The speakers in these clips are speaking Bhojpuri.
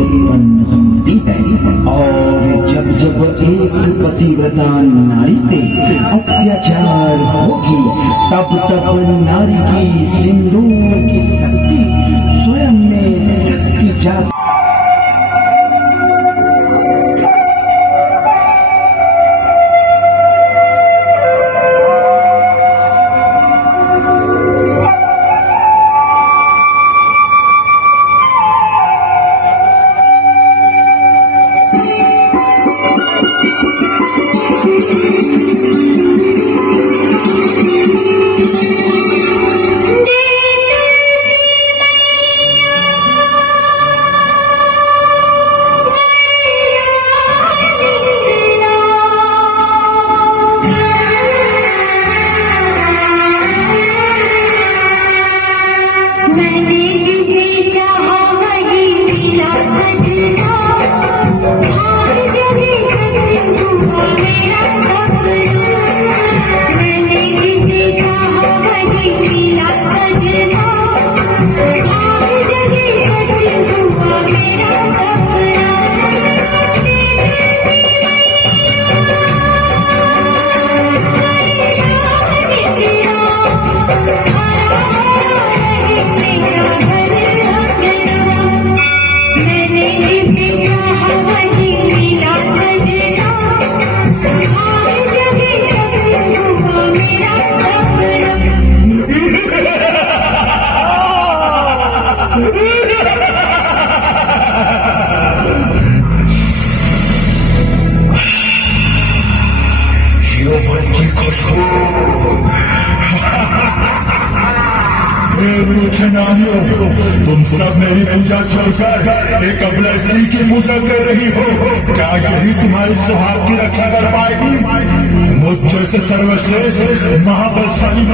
उत्पन्न होती है। और जब जब एक पतिव्रता नारी पे अत्याचार होगी तब तब नारी की सिंदूर की शक्ति स्वयं में शक्ति जाग तुम सब मेरी पूजा छोड़कर एक अबला स्त्री की पूजा कर रही हो। क्या यही तुम्हारी स्वभाव की रक्षा कर पाएगी? मुझ जैसे सर्वश्रेष्ठ महाबलशाली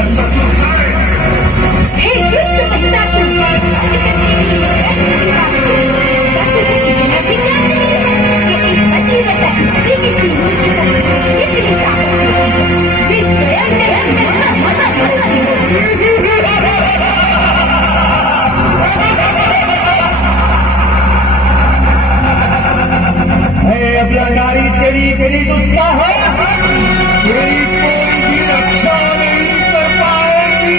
नारी तेरी गुस्सा है, तेरी कोई भी रक्षा नहीं कर पाएगी।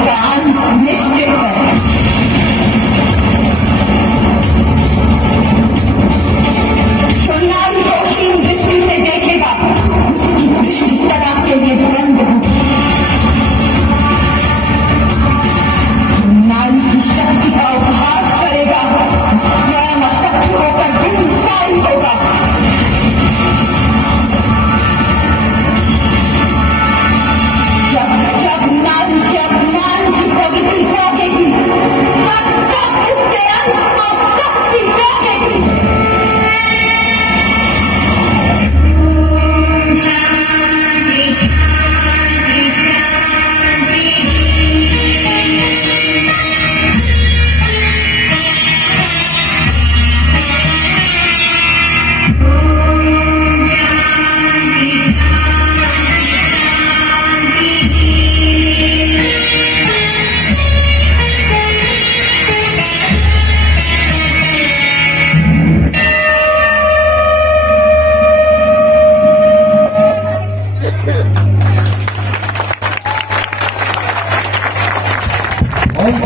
इसका अंत निश्चित है। जो नारी को हीन दृष्टि से देखेगा उसकी दृष्टि सदा के लिए बुलंद होगी। नारी की शक्ति का उपहास करेगा स्वयं अशक्त होकर हिंसाई होगा। जब नारी के अपमान की प्रगति जागेगी तब उसके अंत में शक्ति जागेगी।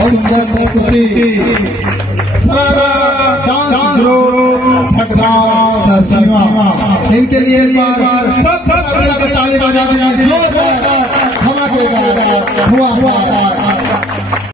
सुंदर प्रस्तुति सरारा डांस ग्रुप ठगदार सरसीमा, इनके लिए एक बार सब मिलकर ताली बजा देना। जोरदार धमाकेदार हुआ।